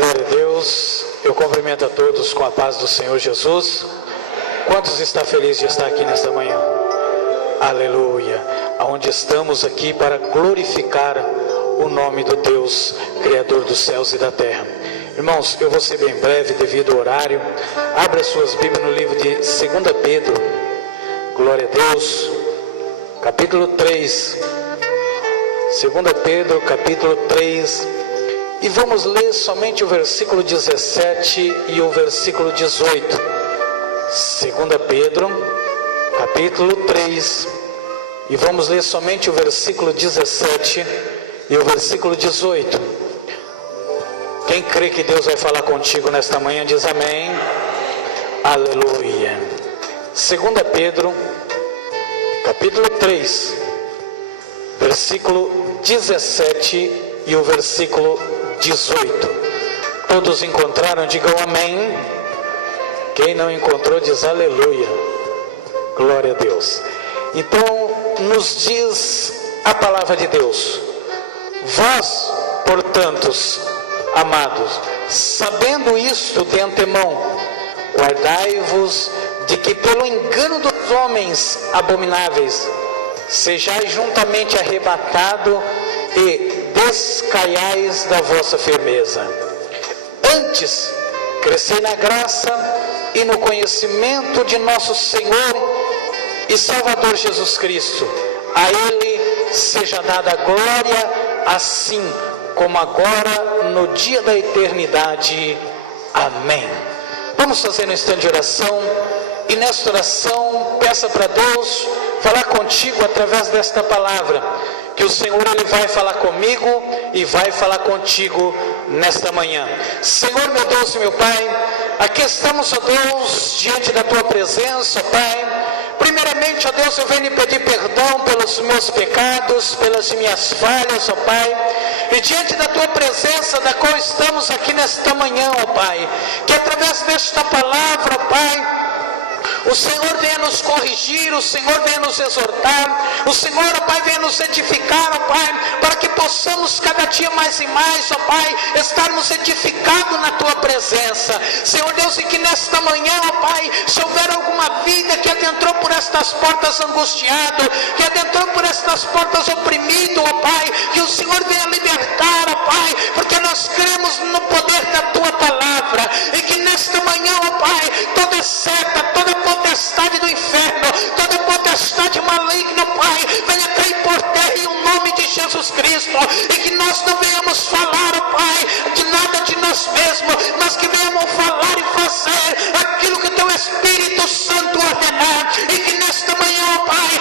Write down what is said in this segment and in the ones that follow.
Glória a Deus. Eu cumprimento a todos com a paz do Senhor Jesus. Quantos está feliz de estar aqui nesta manhã? Aleluia. Onde estamos aqui para glorificar o nome do Deus, Criador dos céus e da terra. Irmãos, eu vou ser bem breve devido ao horário. Abra suas Bíblias no livro de 2 Pedro. Glória a Deus. Capítulo 3. 2 Pedro, capítulo 3. E vamos ler somente o versículo 17 e o versículo 18. 2 Pedro, capítulo 3. E vamos ler somente o versículo 17 e o versículo 18. Quem crê que Deus vai falar contigo nesta manhã, diz amém. Aleluia. 2 Pedro, capítulo 3, versículo 17 e o versículo 18. Todos encontraram? Digam amém. Quem não encontrou diz aleluia. Glória a Deus. Então nos diz a palavra de Deus: vós, portanto, amados, sabendo isto de antemão, guardai-vos de que pelo engano dos homens abomináveis sejais juntamente arrebatado e descaiais da vossa firmeza. Antes, crescei na graça e no conhecimento de nosso Senhor e Salvador Jesus Cristo. A Ele seja dada a glória, assim como agora no dia da eternidade. Amém. Vamos fazer um instante de oração, e nesta oração peça para Deus falar contigo através desta palavra, que o Senhor Ele vai falar comigo e vai falar contigo nesta manhã. Senhor, meu Deus e meu Pai, aqui estamos, ó Deus, diante da Tua presença, Pai. Primeiramente, ó Deus, eu venho lhe pedir perdão pelos meus pecados, pelas minhas falhas, ó Pai, e diante da Tua presença, da qual estamos aqui nesta manhã, ó Pai, que através desta palavra, ó Pai, o Senhor venha nos corrigir, o Senhor venha nos exortar, o Senhor, ó Pai, venha nos edificar, ó Pai, para que possamos cada dia mais e mais, ó Pai, estarmos edificados na Tua presença, Senhor Deus, e que nesta manhã, ó Pai, se houver alguma vida que adentrou por estas portas angustiado, que adentrou por estas portas oprimido, ó Pai, que o Senhor venha libertar, ó Pai, porque nós cremos no poder da Tua palavra, e que nesta manhã, ó Pai, toda seta, toda potestade do inferno, toda potestade maligna, Pai, venha cair por terra em o nome de Jesus Cristo, e que nós não venhamos falar, ó Pai, de nada de nós mesmos, mas que venhamos falar e fazer aquilo que o Teu Espírito Santo ordenar, e que nesta manhã, ó Pai,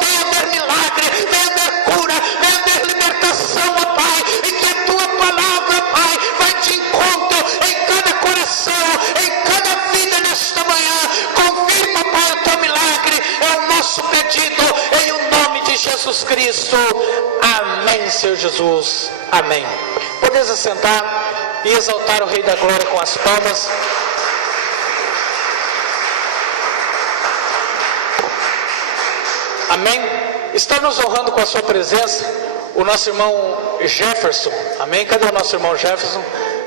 venha haver milagre, venha haver cura, venha haver libertação, ó Pai, e que a Tua palavra, Pai, vai de encontro em cada coração, em cada vida nesta manhã. Confirma, Pai, o Teu milagre, é o nosso pedido, em o nome de Jesus Cristo. Amém, Senhor Jesus. Amém. Podeis assentar e exaltar o Rei da Glória com as palmas. Amém. Está nos honrando com a sua presença o nosso irmão Jefferson. Amém. Cadê o nosso irmão Jefferson?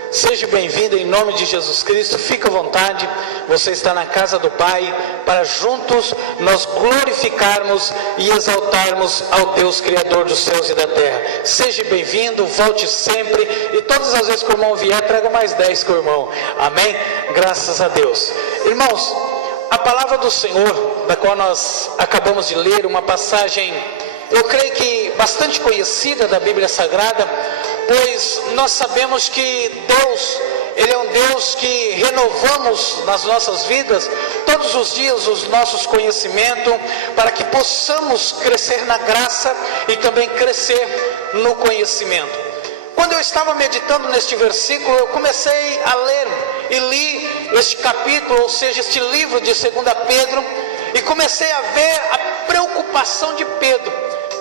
Seja bem-vindo em nome de Jesus Cristo. Fique à vontade. Você está na casa do Pai para juntos nós glorificarmos e exaltarmos ao Deus Criador dos céus e da terra. Seja bem-vindo, volte sempre, e todas as vezes que o irmão vier, traga mais 10 com o irmão. Amém? Graças a Deus. Irmãos, a palavra do Senhor, da qual nós acabamos de ler, uma passagem, eu creio que bastante conhecida da Bíblia Sagrada, pois nós sabemos que Deus, Ele é um Deus que renovamos nas nossas vidas, todos os dias, os nossos conhecimentos, para que possamos crescer na graça e também crescer no conhecimento. Quando eu estava meditando neste versículo, eu comecei a ler e li este capítulo, ou seja, este livro de 2 Pedro, e comecei a ver a preocupação de Pedro.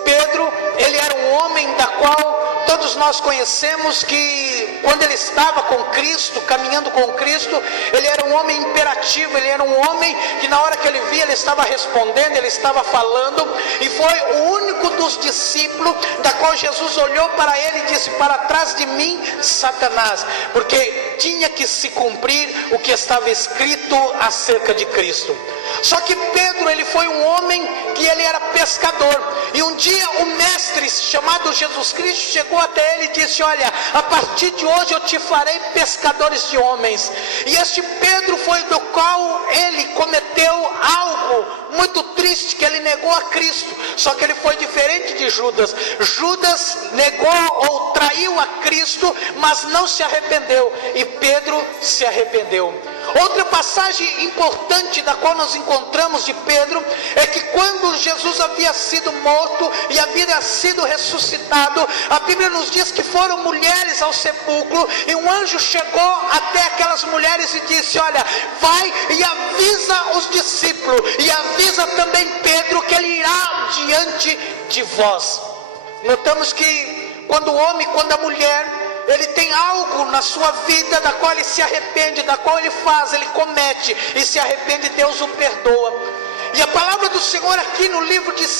Pedro, ele era um homem da qual todos nós conhecemos que quando ele estava com Cristo, caminhando com Cristo, ele era um homem imperativo, ele era um homem que na hora que ele via, ele estava respondendo, ele estava falando, e foi o único dos discípulos da qual Jesus olhou para ele e disse: para trás de mim, Satanás, porque tinha que se cumprir o que estava escrito acerca de Cristo. Só que Pedro, ele foi um homem que ele era pescador, e um dia o mestre chamado Jesus Cristo chegou até ele e disse: olha, a partir de hoje eu te farei pescadores de homens. E este Pedro foi do qual ele cometeu algo muito triste, que ele negou a Cristo. Só que ele foi diferente de Judas. Judas negou ou traiu a Cristo, mas não se arrependeu, e Pedro se arrependeu. Outra passagem importante da qual nós encontramos de Pedro é que quando Jesus havia sido morto e havia sido ressuscitado, a Bíblia nos diz que foram mulheres ao sepulcro, e um anjo chegou até aquelas mulheres e disse: olha, vai e avisa os discípulos, e avisa também Pedro que ele irá diante de vós. Notamos que quando o homem, quando a mulher, ele tem algo na sua vida da qual ele se arrepende, da qual ele faz, ele comete e se arrepende, Deus o perdoa. E a palavra do Senhor aqui no livro de 2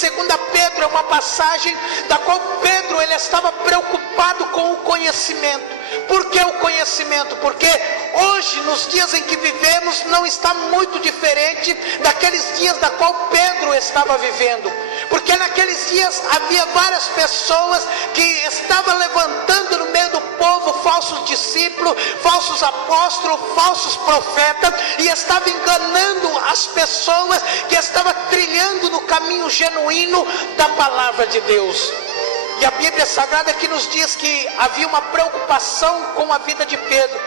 Pedro é uma passagem da qual Pedro, ele estava preocupado com o conhecimento. Por que o conhecimento? Porque hoje, nos dias em que vivemos, não está muito diferente daqueles dias da qual Pedro estava vivendo. Porque naqueles dias havia várias pessoas que estavam levantando no meio do povo falsos discípulos, falsos apóstolos, falsos profetas, e estavam enganando as pessoas que estavam trilhando no caminho genuíno da palavra de Deus. E a Bíblia Sagrada aqui nos diz que havia uma preocupação com a vida de Pedro.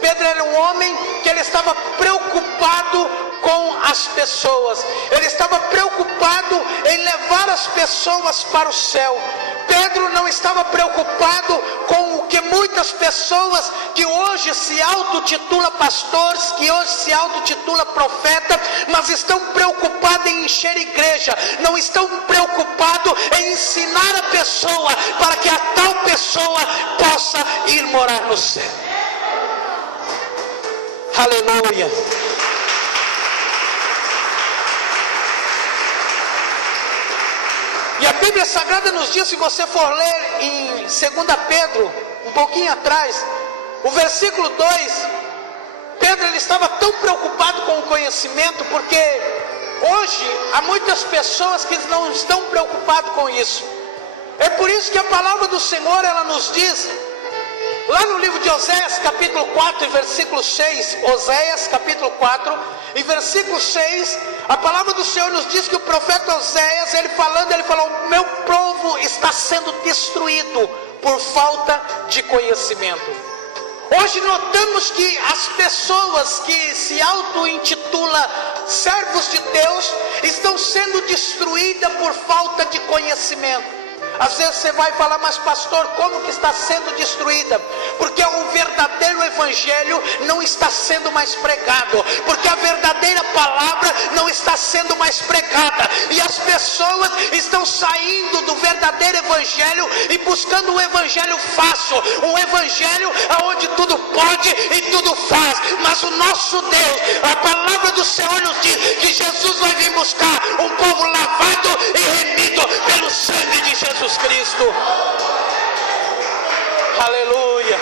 Pedro era um homem que ele estava preocupado com as pessoas. Ele estava preocupado em levar as pessoas para o céu. Pedro não estava preocupado com o que muitas pessoas que hoje se autotitulam pastores, que hoje se autotitulam profeta, mas estão preocupados em encher igreja, não estão preocupados em ensinar a pessoa para que a tal pessoa possa ir morar no céu. Aleluia. E a Bíblia Sagrada nos diz, se você for ler em 2 Pedro, um pouquinho atrás, o versículo 2, Pedro, ele estava tão preocupado com o conhecimento, porque hoje há muitas pessoas que não estão preocupadas com isso. É por isso que a palavra do Senhor, ela nos diz, lá no livro de Oséias, capítulo 4, e versículo 6, Oséias, capítulo 4, e versículo 6, a palavra do Senhor nos diz que o profeta Oséias, ele falou: o meu povo está sendo destruído por falta de conhecimento. Hoje notamos que as pessoas que se auto-intitulam servos de Deus estão sendo destruídas por falta de conhecimento. Às vezes você vai falar: mas pastor, como que está sendo destruída? Porque o verdadeiro evangelho não está sendo mais pregado, porque a verdadeira palavra não está sendo mais pregada, e as pessoas estão saindo do verdadeiro evangelho e buscando um evangelho fácil, um evangelho onde tudo pode e tudo faz. Mas o nosso Deus, a palavra do Senhor nos diz que Jesus vai vir buscar um povo lavado e remido pelo sangue de Jesus Cristo. Aleluia.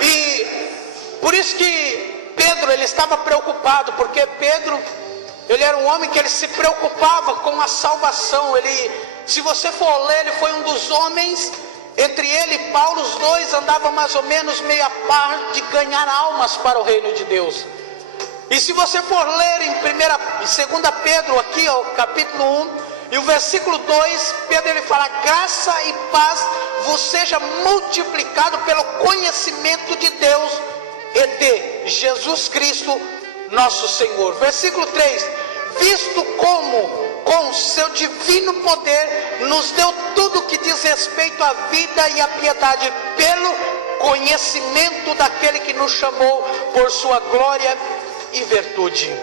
E por isso que Pedro, ele estava preocupado, porque Pedro, ele era um homem que ele se preocupava com a salvação. Ele, se você for ler, ele foi um dos homens, entre ele e Paulo, os dois andavam mais ou menos meio a par de ganhar almas para o reino de Deus. E se você for ler em 2 Pedro, aqui, ó, capítulo 1, e o versículo 2, Pedro, ele fala: graça e paz vos seja multiplicado pelo conhecimento de Deus e de Jesus Cristo, nosso Senhor. Versículo 3, visto como com seu divino poder nos deu tudo que diz respeito à vida e à piedade, pelo conhecimento daquele que nos chamou por sua glória e virtude.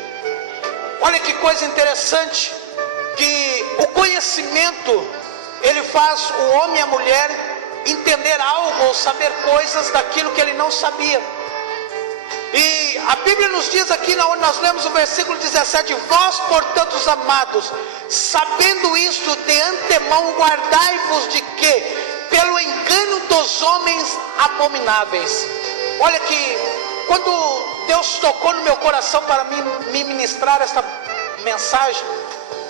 Olha que coisa interessante, que o conhecimento, ele faz o homem e a mulher entender algo ou saber coisas daquilo que ele não sabia. E a Bíblia nos diz aqui, onde nós lemos o versículo 17: vós, portanto, os amados, sabendo isto de antemão, guardai-vos de quê? Pelo engano dos homens abomináveis. Olha que, quando Deus tocou no meu coração para me ministrar esta mensagem,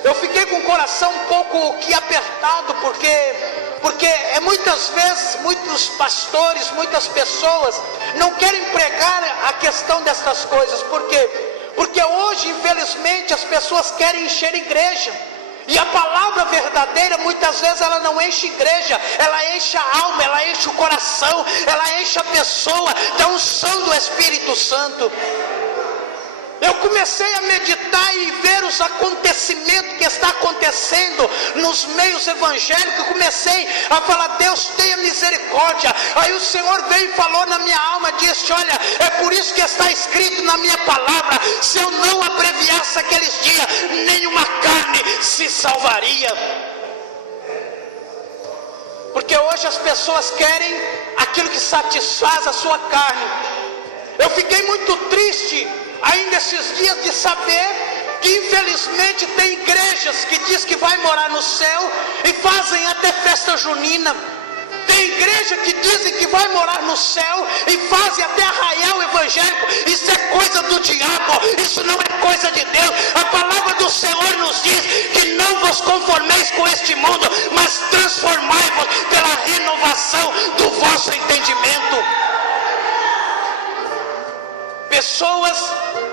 eu fiquei com o coração um pouco que apertado, porque muitas vezes, muitos pastores, muitas pessoas não querem pregar a questão dessas coisas. Por quê? Porque hoje, infelizmente, as pessoas querem encher igreja, e a palavra verdadeira, muitas vezes, ela não enche igreja, ela enche a alma, ela enche o coração, ela enche a pessoa da unção do Espírito Santo. Eu comecei a meditar e ver os acontecimentos que está acontecendo nos meios evangélicos. Eu comecei a falar: Deus, tenha misericórdia. Aí o Senhor veio e falou na minha alma, disse: olha, é por isso que está escrito na minha palavra: se eu não abreviasse aqueles dias, nenhuma carne se salvaria. Porque hoje as pessoas querem aquilo que satisfaz a sua carne. Eu fiquei muito triste ainda esses dias de saber que infelizmente tem igrejas que diz que vai morar no céu e fazem até festa junina. Tem igreja que dizem que vai morar no céu e fazem até arraial evangélico. Isso é coisa do diabo, isso não é coisa de Deus. A palavra do Senhor nos diz que não vos conformeis com este mundo, mas transformai-vos pela renovação do vosso entendimento. Pessoas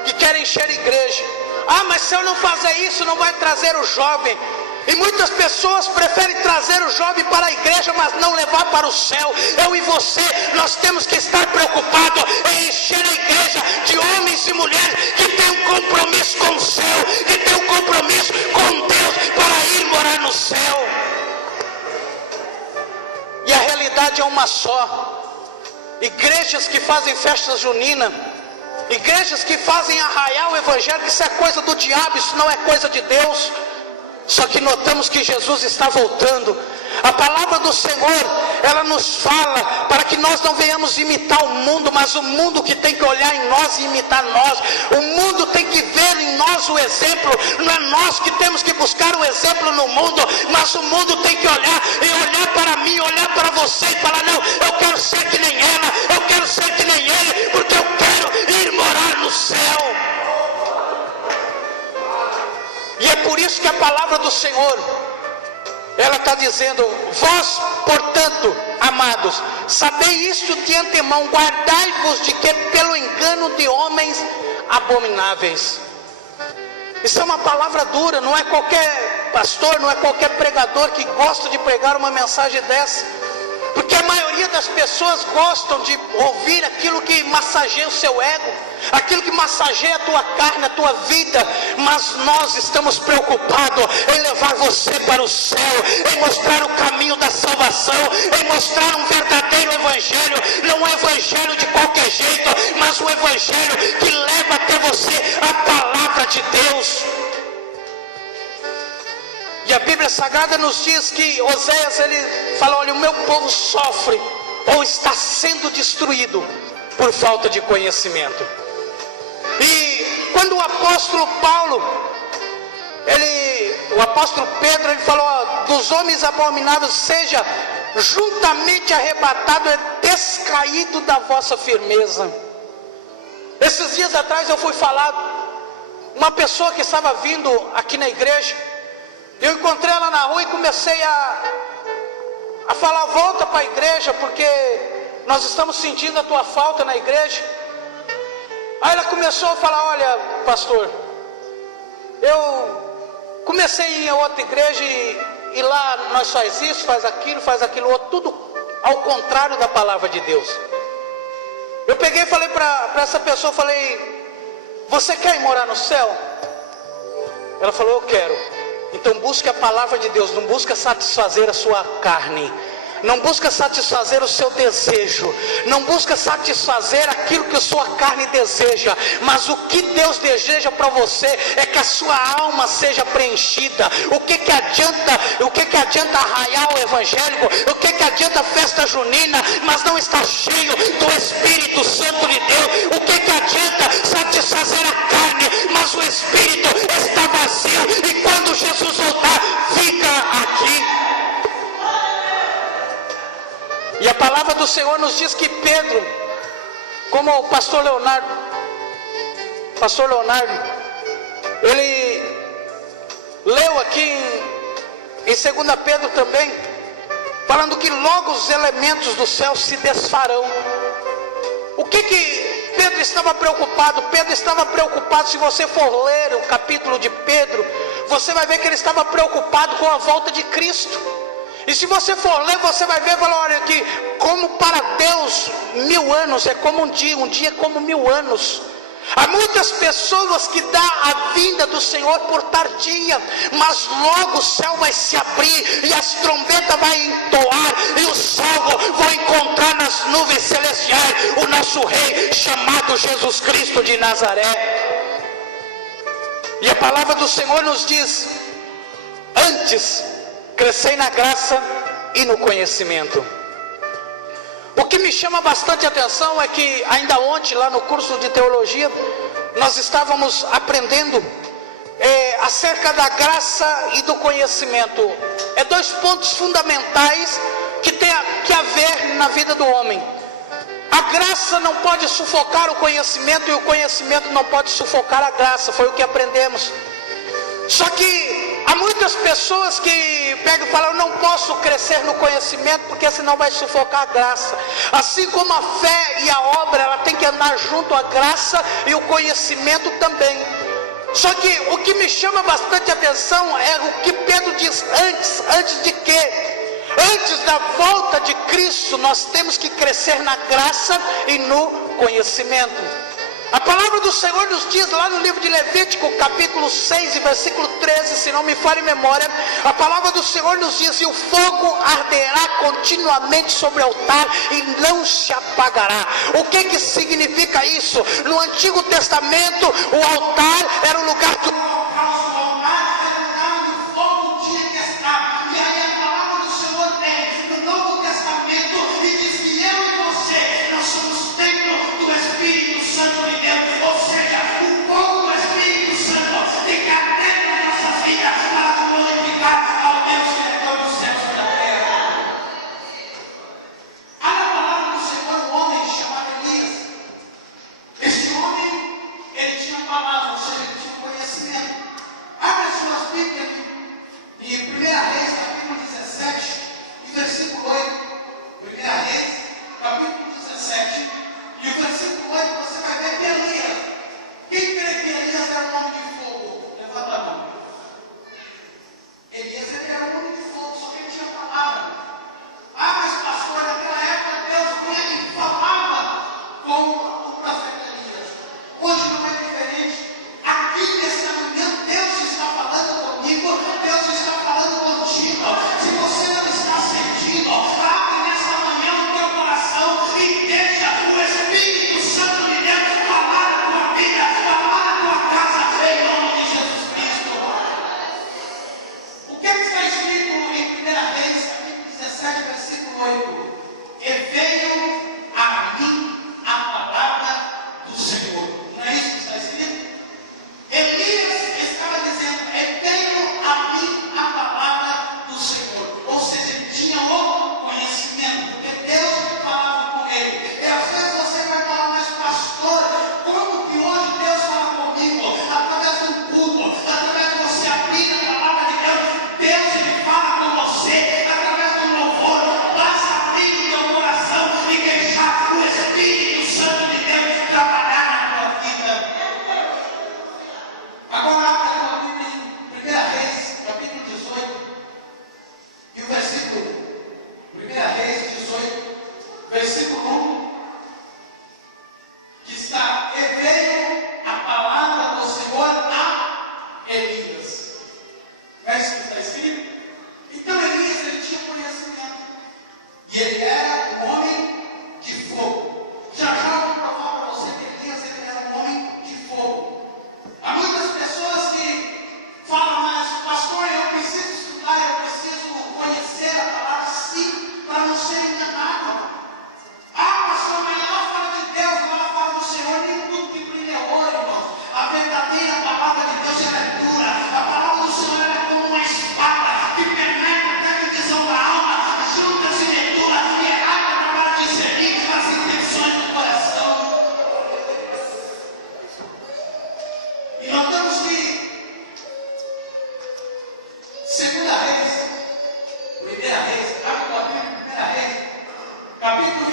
que querem encher a igreja: ah, mas se eu não fazer isso, não vai trazer o jovem. E muitas pessoas preferem trazer o jovem para a igreja, mas não levar para o céu. Eu e você, nós temos que estar preocupados em encher a igreja de homens e mulheres que têm um compromisso com o céu, que têm um compromisso com Deus, para ir morar no céu. E a realidade é uma só: igrejas que fazem festa junina, igrejas que fazem arraial evangélico, isso é coisa do diabo, isso não é coisa de Deus. Só que notamos que Jesus está voltando. A palavra do Senhor, ela nos fala para que nós não venhamos imitar o mundo, mas o mundo que tem que olhar em nós e imitar nós. O mundo tem que ver em nós o exemplo. Não é nós que temos que buscar o exemplo no mundo, mas o mundo tem que olhar e olhar para mim, olhar para você e falar: não, eu quero ser que nem ela, eu quero ser que nem ele, porque eu quero ir morar no céu. E é por isso que a palavra do Senhor, ela está dizendo: vós, portanto, amados, sabei isto de antemão, guardai-vos de que pelo engano de homens abomináveis. Isso é uma palavra dura, não é qualquer pastor, não é qualquer pregador que gosta de pregar uma mensagem dessa. Porque a maioria das pessoas gostam de ouvir aquilo que massageia o seu ego, aquilo que massageia a tua carne, a tua vida. Mas nós estamos preocupados em levar você para o céu, em mostrar o caminho da salvação, em mostrar um verdadeiro evangelho. Não um evangelho de qualquer jeito, mas um evangelho que leva até você a palavra de Deus. E a Bíblia Sagrada nos diz que Oséias, ele fala: olha, o meu povo sofre ou está sendo destruído por falta de conhecimento. E quando o apóstolo Paulo, o apóstolo Pedro, ele falou: dos homens abomináveis seja juntamente arrebatado e descaído da vossa firmeza. Esses dias atrás eu fui falar, uma pessoa que estava vindo aqui na igreja, eu encontrei ela na rua e comecei a falar: volta para a igreja, porque nós estamos sentindo a tua falta na igreja. Aí ela começou a falar: olha, pastor, eu comecei a ir a outra igreja e lá nós faz isso, faz aquilo outro, tudo ao contrário da palavra de Deus. Eu peguei e falei para essa pessoa, falei: você quer ir morar no céu? Ela falou: eu quero. Então busque a palavra de Deus, não busque satisfazer a sua carne, não busca satisfazer o seu desejo, não busca satisfazer aquilo que a sua carne deseja, mas o que Deus deseja para você é que a sua alma seja preenchida. O que adianta arraiar o evangélico? O que adianta festa junina, mas não está cheio do Espírito Santo de Deus? O que adianta satisfazer a carne, mas o Espírito está vazio? E quando Jesus voltar, fica aqui. E a palavra do Senhor nos diz que Pedro, como o pastor Leonardo, ele leu aqui em 2 Pedro também, falando que logo os elementos do céu se desfarão. O que Pedro estava preocupado? Pedro estava preocupado, se você for ler o capítulo de Pedro, você vai ver que ele estava preocupado com a volta de Cristo. E se você for ler, você vai ver, olha, que como para Deus 1000 anos é como um dia é como 1000 anos. Há muitas pessoas que dão a vinda do Senhor por tardia, mas logo o céu vai se abrir e as trombetas vão entoar e os salvos vão encontrar nas nuvens celestiais o nosso Rei chamado Jesus Cristo de Nazaré. E a palavra do Senhor nos diz: antes crescei na graça e no conhecimento. O que me chama bastante atenção é que ainda ontem, lá no curso de teologia, nós estávamos aprendendo acerca da graça e do conhecimento. É 2 pontos fundamentais que tem que haver na vida do homem. A graça não pode sufocar o conhecimento, e o conhecimento não pode sufocar a graça. Foi o que aprendemos. Só que há muitas pessoas que pegam e falam: eu não posso crescer no conhecimento, porque senão vai sufocar a graça. Assim como a fé e a obra, ela tem que andar junto à graça e o conhecimento também. Só que o que me chama bastante atenção é o que Pedro diz: antes de quê? Antes da volta de Cristo, nós temos que crescer na graça e no conhecimento. A palavra do Senhor nos diz lá no livro de Levítico, capítulo 6 e versículo 13, se não me falha a memória, a palavra do Senhor nos diz: e o fogo arderá continuamente sobre o altar e não se apagará. O que significa isso? No Antigo Testamento, o altar era um lugar que palavra, ou seja, ele tinha conhecimento.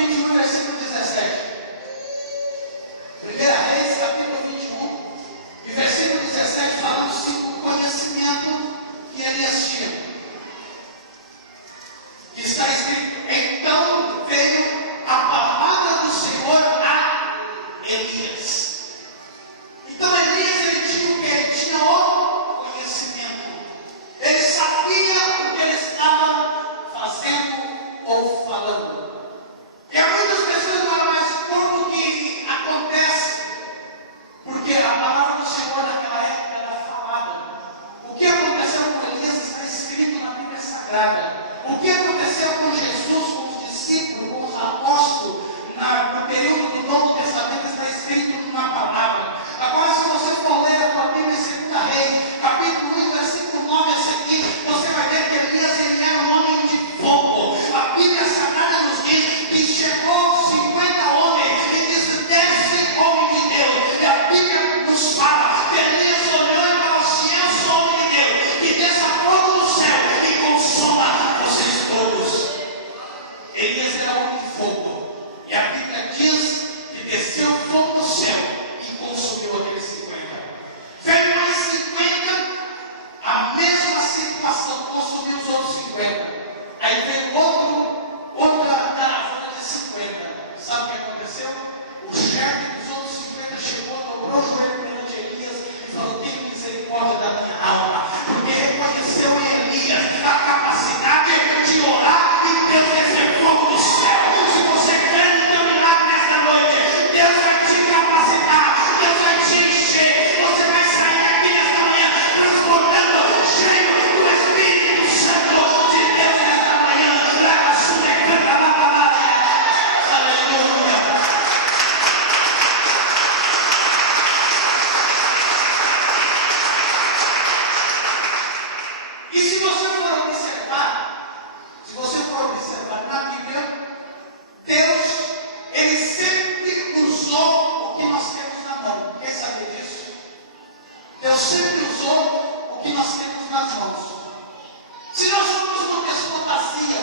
21, versículo 17. 1 Reis, capítulo 21, e versículo 17, falando do conhecimento que Elias tinha. Que está escrito: então veio a palavra do Senhor a Elias. Então Elias, ele tinha o quê? Ele tinha o conhecimento. Ele sabia o que ele estava fazendo ou falando. E há muitas pessoas não mais como que acontece, porque a palavra do Senhor naquela época era falada. O que aconteceu com Elias está escrito na Bíblia Sagrada. O que aconteceu com Jesus, com os discípulos, com os apóstolos, no período do Novo Testamento, está escrito numa palavra. Agora, se você for ler a tua Bíblia em 2 Reis, capítulo 1, versículo 9 a seguir, você vai ver que Elias, ele era um homem de fogo. A Bíblia Sagrada nos diz que chegou 50 homens e disse: desce, homem de Deus. E a Bíblia nos fala que Elias olhou e falou: se eu sou homem de Deus, que desça fogo do céu e consuma vocês todos. Elias era homem de fogo. E a Bíblia diz que desceu fogo do céu e consumiu aqueles 50. Veio mais 50, a mesma situação, consumiu os outros 50. Aí veio outra caravana de 50. Sabe o que aconteceu? O chefe dos outros 50 chegou, dobrou o joelho perante Elias e falou: tem misericórdia da minha alma, porque reconheceu em Elias a capacidade de orar e Deus descer fogo do céu. Se você quer no teu milagre nesta noite, Deus vai te capacitar, Deus vai te encher, você vai sair daqui nesta manhã transbordando, cheio do Espírito Santo de Deus nesta manhã. Aleluia. E se você for observar na Bíblia, Deus, ele sempre usou o que nós temos na mão. Quem sabe disso? Deus sempre usou o que nós temos nas mãos. Se nós formos uma pessoa vazia,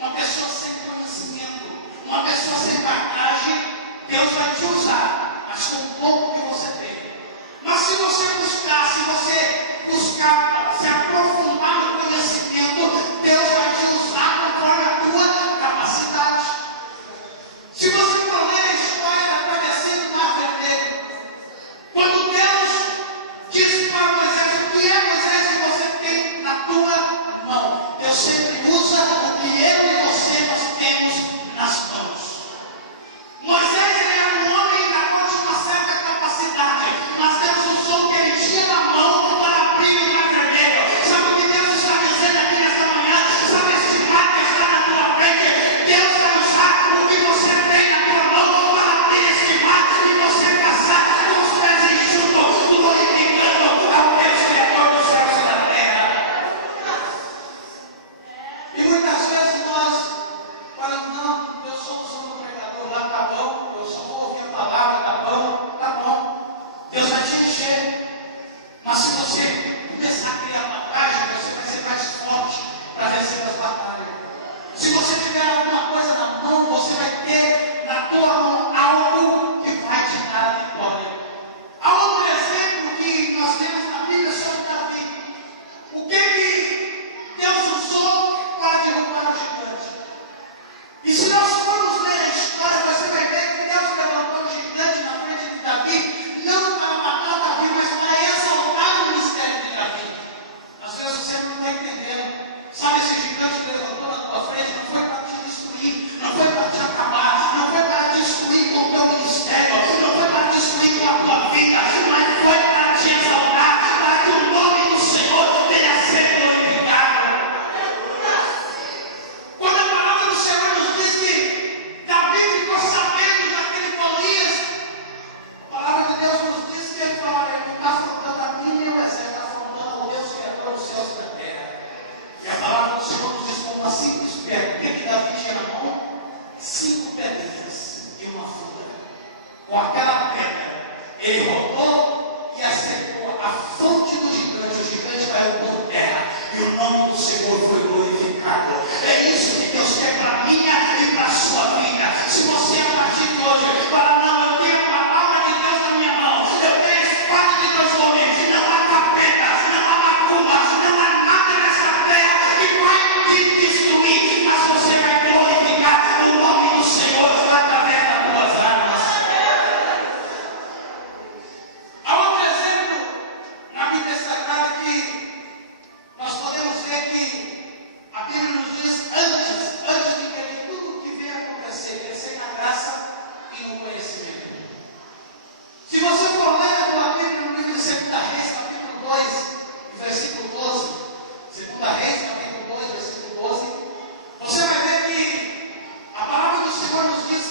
uma pessoa sem conhecimento, uma pessoa sem bagagem, Deus vai te usar, mas com o pouco que você tem. Mas se você buscar se aprofundar no conhecimento, Deus vai te usar conforme a tua capacidade. Se você for ler a história da travessia do Mar Vermelho, quando Deus disse para Moisés: o que é, Moisés, que você tem na tua mão? Deus sempre usa o que eu e você nós temos nas mãos. Moisés, ele era um homem da qual tinha uma certa capacidade, mas Deus usou o que ele tinha na mão para abrir o Mar Vermelho.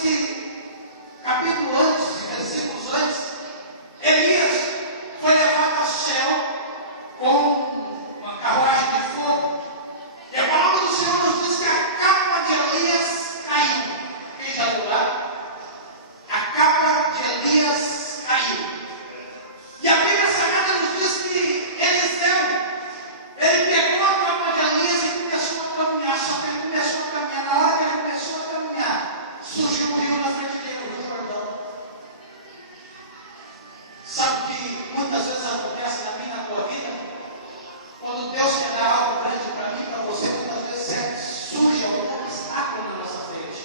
que, capítulo antes, versículos antes, Elias foi levado ao céu com uma carruagem de fogo. E a palavra do Senhor nos diz que a capa de Elias caiu. Quem já leu lá? A capa de Elias caiu. E a Bíblia Sagrada nos diz que Eliseu, ele pegou a capa de Elias e começou a caminhar. Só que ele começou a caminhar. Na hora que ele começou a caminhar, surgiu um rio na frente dele, o Rio Jordão. Sabe o que muitas vezes acontece na minha e na tua vida? Quando Deus quer dar algo grande para mim, para você, muitas vezes surge algum obstáculo na nossa frente.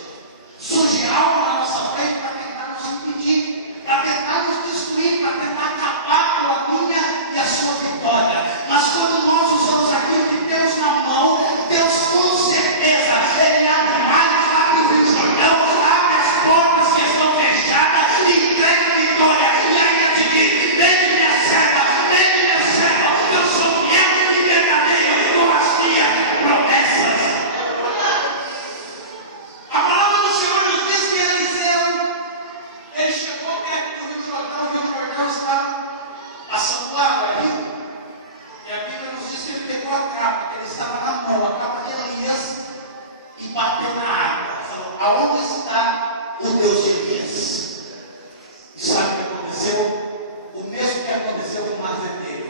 Surge algo na nossa frente para tentar nos impedir, para tentar nos destruir, para tentar acabar com a minha e a sua vitória. Mas quando nós usamos aquilo que temos na mão, Deus com certeza, Ele abre mais rápido o Rio Jordão, abre as portas que estão fechadas e entrega a vitória. E ainda te diz: vem minha serva, eu sou fiel e verdadeiro com as minhas promessas. A palavra do Senhor nos diz que Eliseu, ele chegou perto do Rio Jordão estava passando água, rio. E a Bíblia nos diz que ele pegou a capa, que ele estava na mão, a capa de Elias, e bateu na água. Falou: aonde está o Deus de Elias? E sabe o que aconteceu? O mesmo que aconteceu com o marzeteiro.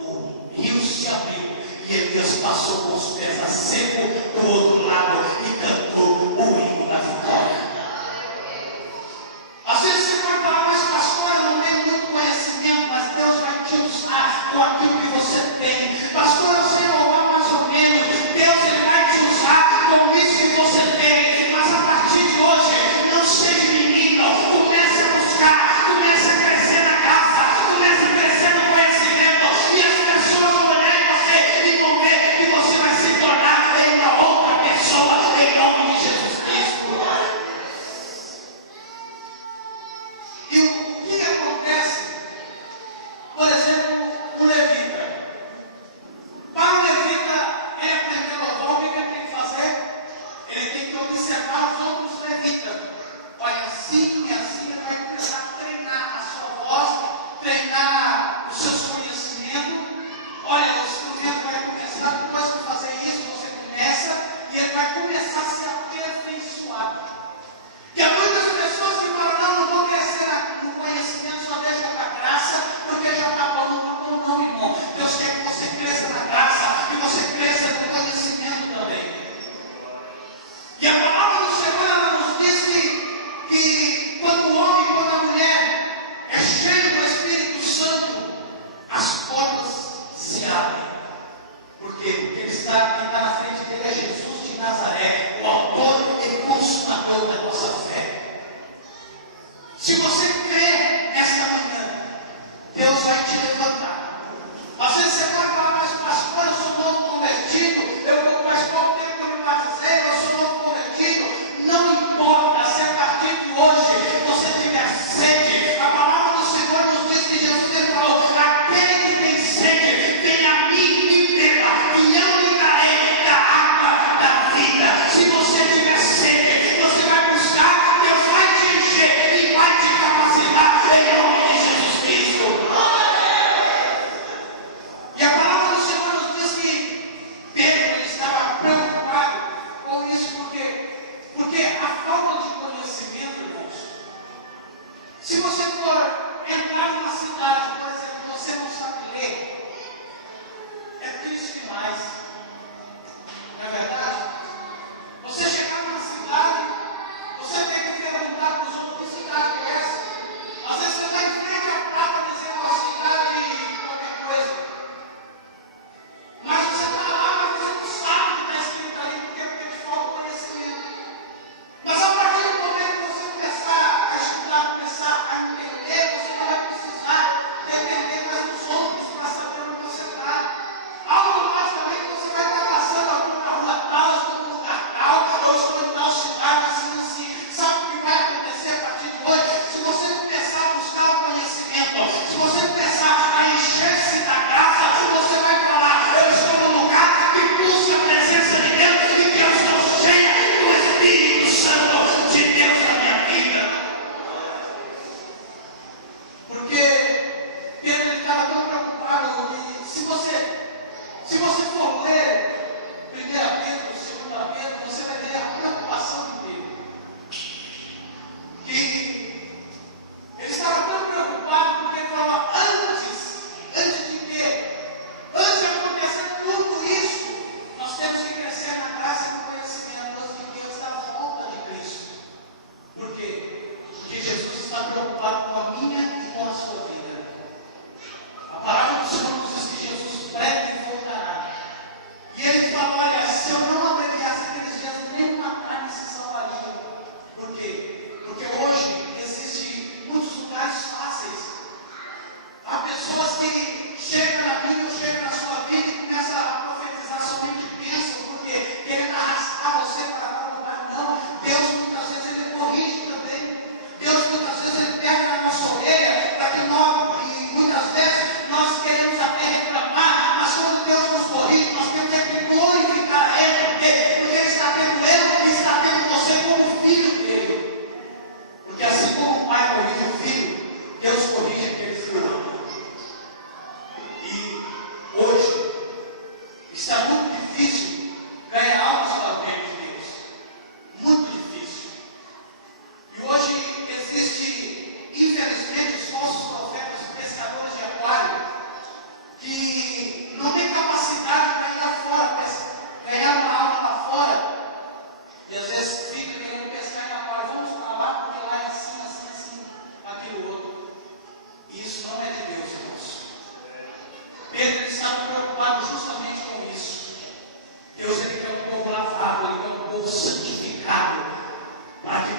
O rio se abriu e Elias passou com os pés a seco do outro lado e cantou o hino da vitória. Às vezes você vai falar: mas pastor, eu não tenho muito conhecimento, mas Deus vai te usar com aquilo que você tem. Pastor, eu sei louvar mais ou menos. Deus, Ele vai te usar com isso que você tem. Mas a partir de hoje, não seja menino. Comece a buscar, comece a crescer na graça, comece a crescer no conhecimento. E as pessoas vão olhar em você e vão ver que você vai se tornar em uma outra pessoa, em nome de Jesus Cristo. E o que acontece? Por exemplo, um levita. Para o levita, ele aprender louvor, o que ele tem que fazer? Ele tem que observar os outros levitas. Olha, assim e assim, ele vai começar a treinar a sua voz, treinar os seus conhecimentos. Olha, o instrumento vai começar, depois de fazer isso, você começa, e ele vai começar a se aperfeiçoar. E há muitas pessoas que falam: não vou crescer no conhecimento, só deixa para a graça, porque já está bom. Não está bom não, irmão. Deus quer que você cresça na graça e você cresça no conhecimento também. E a palavra do Senhor, ela nos diz que quando o homem, quando a mulher é cheio do Espírito Santo, as portas se abrem. Por quê? Porque quem está na frente dele é Jesus de Nazaré, o autor e consumador da nossa fé. Se você crê nesta manhã, Deus vai te levantar. Às vezes você vai falar: mas pastor, eu sou novo convertido, eu faz pouco tempo que eu me batizei, eu sou novo convertido. Não importa se a partir de hoje você tiver sede. A palavra do Senhor nos diz que Jesus falou: aquele que tem sede, vem a mim e beba, e eu lhe darei da água da vida. Se você tiver sede, você vai buscar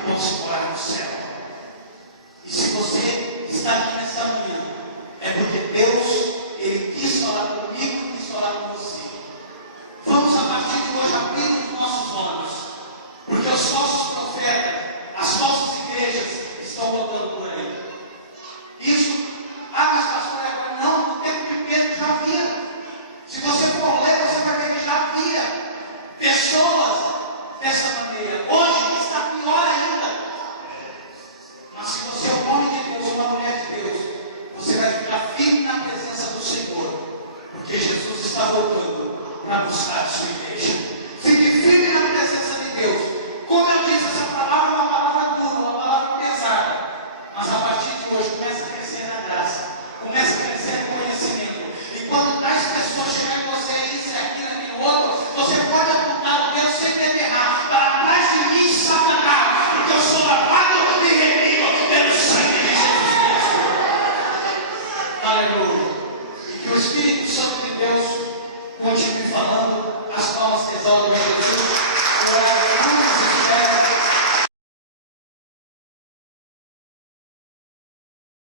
possa morar no céu.